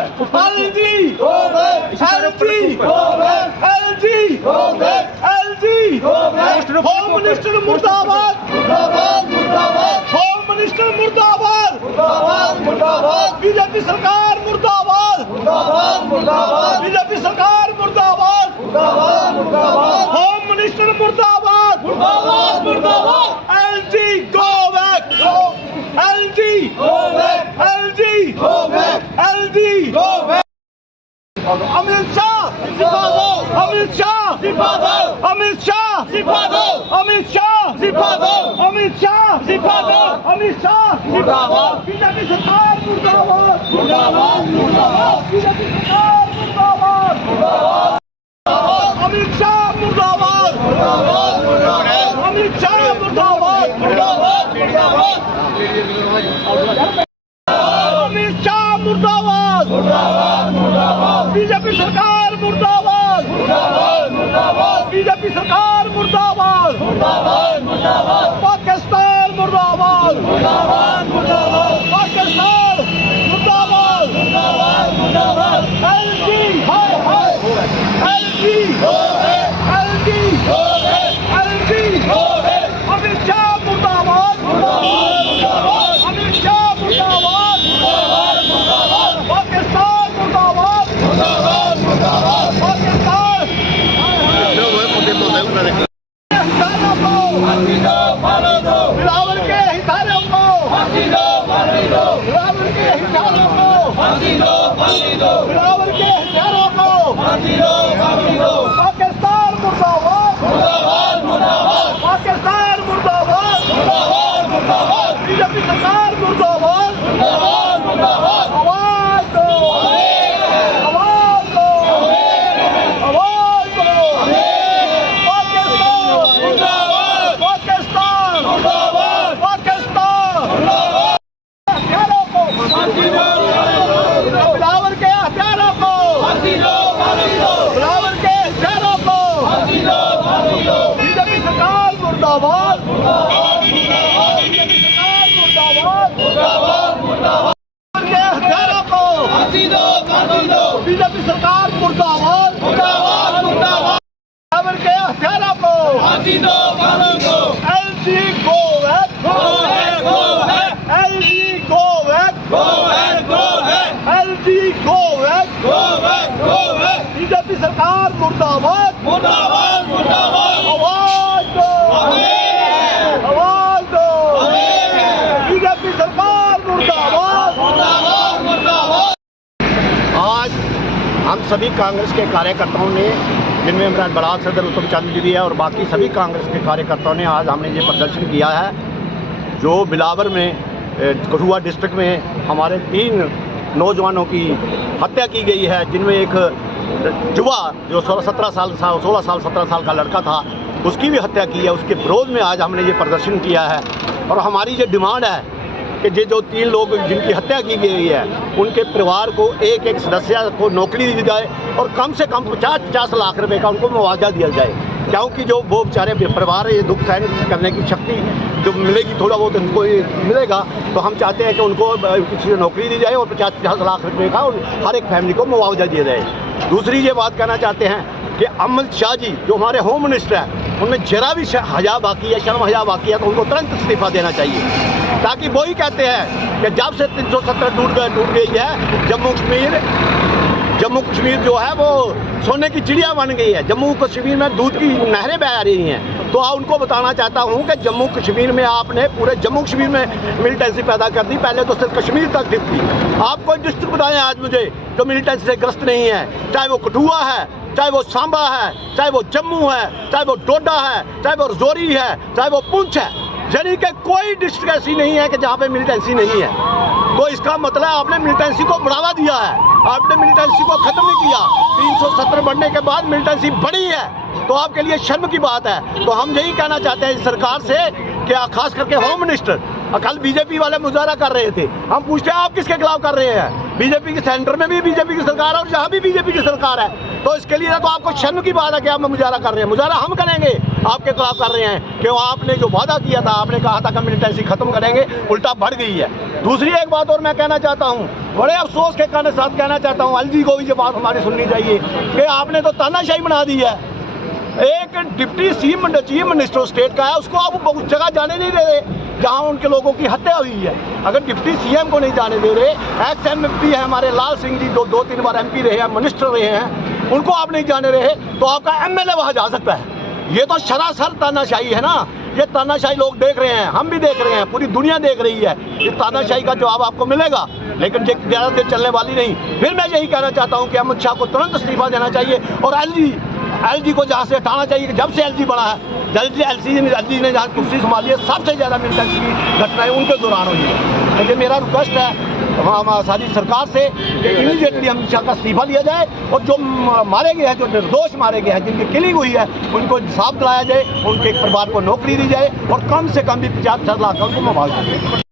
LG home minister मुर्दाबाद, home minister मुर्दाबाद, BJP सरकार मुर्दाबाद, बीजेपी सरकार मुर्दाबाद, होम मिनिस्टर मुर्दाबाद, LG go back, LG Amit Shah, Amit Shah, Amit Shah, Amit Shah, Amit Shah, Amit Shah, BJP सरकार मुर्दाबाद, बीजेपी सरकार मुर्दाबाद, अमित शाह मुर्दाबाद, अमित शाह मुर्दाबाद, अमित शाह मुर्दाबाद, बीजेपी सरकार मुर्दाबाद, बीजेपी सरकार मुर्दाबाद, पाकिस्तान मुर्दाबाद, पाकिस्तान मुर्दाबाद, LG अमित शाह मुर्दाबाद, अमित शाह मुर्दाबाद, पाकिस्तान मुर्दाबाद, पाकिस्तान बिलावल के हिसारों को, बिलावल के हिसारों को, बिलावल के हिसारों को, पाकिस्तान मुर्दाबाद, पाकिस्तान मुर्दाबाद, बीजेपी सरकार मुर्दाबाद, आवाज दो, आवाज दो, आवाज दो, पाकिस्तान, पाकिस्तान, हथियारों को, बिलावल के हथियारों को, बिलावल के हथियारों को, बीजेपी सरकार मुर्दाबाद, बीजेपी सरकार मुर्दाबाद, के हथियारों को, बीजेपी सरकार मुर्दाबाद, बिलावल के हथियारों को, LG go back, LG go back, LG go back, BJP सरकार मुर्दाबाद, आवाज दो, आवाज दो, बीजेपी सरकार मुर्दाबाद। आज हम सभी कांग्रेस के कार्यकर्ताओं ने, जिनमें मेरा बड़ा सदर उत्तम चंद जी भी है और बाकी सभी कांग्रेस के कार्यकर्ताओं ने आज हमने ये प्रदर्शन किया है जो बिलावर में कठुआ डिस्ट्रिक्ट में हमारे 3 नौजवानों की हत्या की गई है, जिनमें एक युवा जो 16 साल 17 साल का लड़का था उसकी भी हत्या की है। उसके विरोध में आज हमने ये प्रदर्शन किया है और हमारी ये डिमांड है कि ये जो 3 लोग जिनकी हत्या की गई है उनके परिवार को एक सदस्य को नौकरी दी जाए और कम से कम 50 लाख रुपए का उनको मुआवजा दिया जाए, क्योंकि जो वो बेचारे परिवार ये दुख सहन करने की शक्ति जो मिलेगी, थोड़ा बहुत उनको मिलेगा, तो हम चाहते हैं कि उनको किसी नौकरी दी जाए और 50 लाख रुपए का हर एक फैमिली को मुआवजा दिया जाए। दूसरी ये बात कहना चाहते हैं कि अमित शाह जी जो हमारे होम मिनिस्टर हैं उनमें जरा भी हया बाकी है, शर्म हया बाकी है, तो उनको तुरंत इस्तीफा देना चाहिए, ताकि वो ही कहते हैं कि जब से 370 टूट गई है जम्मू कश्मीर जो है वो सोने की चिड़िया बन गई है। जम्मू कश्मीर में दूध की नहरें बह रही हैं। तो उनको बताना चाहता हूं कि जम्मू कश्मीर में आपने पूरे जम्मू कश्मीर में मिलिटेंसी पैदा कर दी, पहले तो सिर्फ कश्मीर तक थी। आप कोई डिस्ट्रिक्ट बताएं आज मुझे जो मिलिटेंसी से ग्रस्त नहीं है, चाहे वो कठुआ है, चाहे वो सांबा है, चाहे वो जम्मू है, चाहे वो डोडा है, चाहे वो रजौरी है, चाहे वो पुंछ है, यानी कि कोई डिस्ट्रिक्ट ऐसी नहीं है कि जहाँ पे मिलिटेंसी नहीं है। तो इसका मतलब आपने मिलिटेंसी को बढ़ावा दिया है, आपने मिलिटेंसी को खत्म नहीं किया। 370 बढ़ने के बाद मिलिटेंसी बढ़ी है, तो आपके लिए शर्म की बात है। तो हम यही कहना चाहते हैं इस सरकार से कि खास करके होम मिनिस्टर, कल बीजेपी वाले मुजाहरा कर रहे थे, हम पूछते हैं आप किसके खिलाफ कर रहे हैं? बीजेपी के सेंटर में भी बीजेपी की सरकार है और जहाँ भी बीजेपी की सरकार है। तो इसके लिए तो आपको शर्म की बात है कि आप मुजाहरा कर रहे हैं। मुजाहरा हम करेंगे, आपके खिलाफ कर रहे हैं कि आपने जो वादा किया था, आपने कहा था कम्युनिटेंसी खत्म करेंगे, उल्टा बढ़ गई है। दूसरी एक बात और मैं कहना चाहता हूँ, बड़े अफसोस के साथ कहना चाहता हूँ, एलजी को भी ये बात हमारी सुननी चाहिए कि आपने तो तानाशाही बना दी है। एक डिप्टी चीफ मिनिस्टर स्टेट का है, उसको आप बहुत जगह जाने नहीं दे रहे जहां उनके लोगों की हत्या हुई है। अगर डिप्टी सीएम को नहीं जाने दे रहे, एक्स एमपी है हमारे लाल सिंह जी, दो तीन बार एमपी रहे हैं, मिनिस्टर रहे हैं, उनको आप नहीं जाने रहे, तो आपका एमएलए वहां जा सकता है। ये तो सरासर तानाशाही है ना। ये तानाशाही लोग देख रहे हैं, हम भी देख रहे हैं, पूरी दुनिया देख रही है। इस तानाशाही का जवाब आपको मिलेगा, लेकिन ये ज़्यादा देर चलने वाली नहीं। फिर मैं यही कहना चाहता हूँ कि अमित शाह को तुरंत इस्तीफा देना चाहिए और एलजी को जहाँ से हटाना चाहिए कि जब से एलजी बना है, एलजी ने जहाँ कुर्सी संभाली है, सबसे ज़्यादा मिलिटेंसी की घटनाएं उनके दौरान हुई है। लेकिन मेरा रिक्वेस्ट है सारी सरकार से कि इमीडिएटली अमित शाह का इस्तीफा लिया जाए और जो मारे गए हैं, जो निर्दोष मारे गए हैं, जिनकी किलिंग हुई है, उनको इंसाफ दिलाया जाए, उनके परिवार को नौकरी दी जाए और कम से कम भी 50 लाख का उनको मुआवजा दिया जाए।